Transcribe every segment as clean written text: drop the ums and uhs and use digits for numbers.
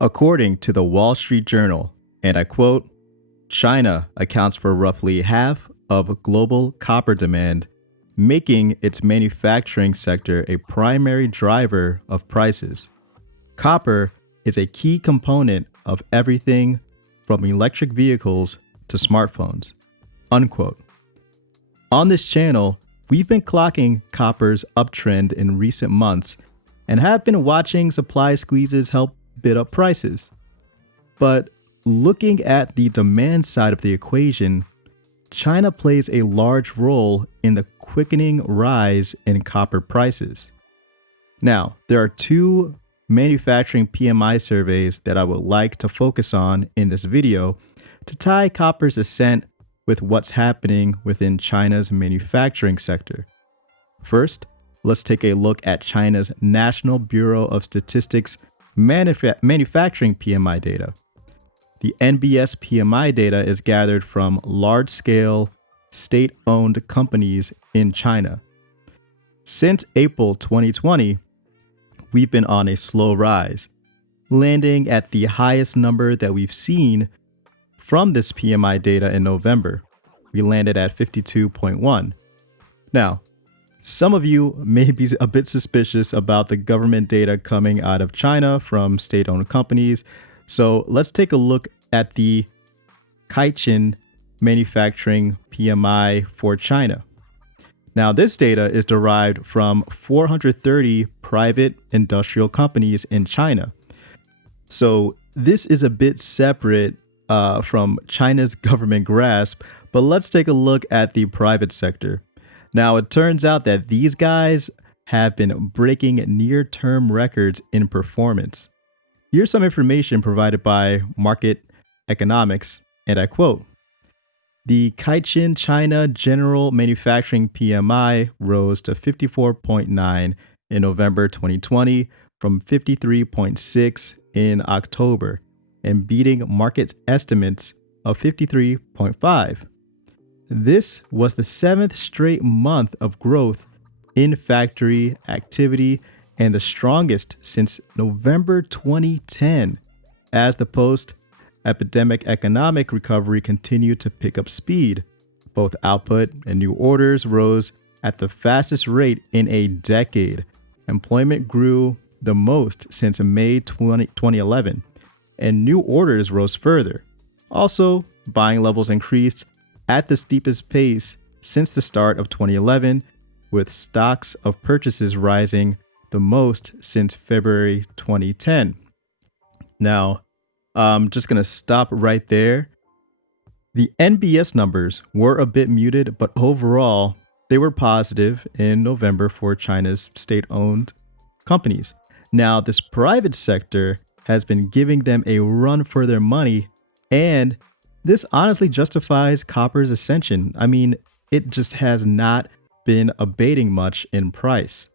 According to the Wall Street Journal, and I quote, China accounts for roughly half of global copper demand, making its manufacturing sector a primary driver of prices. Copper is a key component of everything from electric vehicles to smartphones. Unquote. On this channel, we've been clocking copper's uptrend in recent months and have been watching supply squeezes help bid up prices. But looking at the demand side of the equation, China plays a large role in the quickening rise in copper prices. Now, there are two manufacturing PMI surveys that I would like to focus on in this video to tie copper's ascent with what's happening within China's manufacturing sector. First, let's take a look at China's National Bureau of Statistics manufacturing PMI data. The NBS PMI data is gathered from large-scale, state-owned companies in China. Since April 2020, we've been on a slow rise, landing at the highest number that we've seen from this PMI data in November. We landed at 52.1. Now, some of you may be a bit suspicious about the government data coming out of China from state-owned companies. So let's take a look at the Caixin manufacturing PMI for China. Now, this data is derived from 430 private industrial companies in China. So this is a bit separate from China's government grasp, but let's take a look at the private sector. Now, it turns out that these guys have been breaking near-term records in performance. Here's some information provided by Market Economics, and I quote, the Caixin China General Manufacturing PMI rose to 54.9 in November 2020 from 53.6 in October, and beating market estimates of 53.5. This was the 7th straight month of growth in factory activity and the strongest since November 2010, as the post-epidemic economic recovery continued to pick up speed. Both output and new orders rose at the fastest rate in a decade. Employment grew the most since May 2011, and new orders rose further. Also, buying levels increased at the steepest pace since the start of 2011, with stocks of purchases rising the most since February 2010. Now, I'm just going to stop right there. The NBS numbers were a bit muted, but overall, they were positive in November for China's state-owned companies. Now, this private sector has been giving them a run for their money, and this honestly justifies copper's ascension. I mean, it just has not been abating much in price.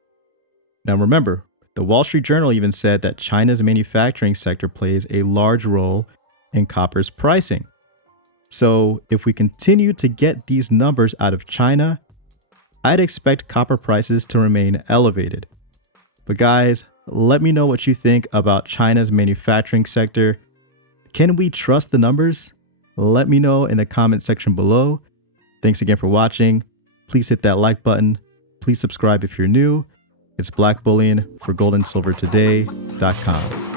Now remember, the Wall Street Journal even said that China's manufacturing sector plays a large role in copper's pricing. So if we continue to get these numbers out of China, I'd expect copper prices to remain elevated. But guys, let me know what you think about China's manufacturing sector. Can we trust the numbers? Let me know in the comment section below. Thanks again for watching. Please hit that like button. Please subscribe if you're new. It's Black Bullion for goldandsilvertoday.com.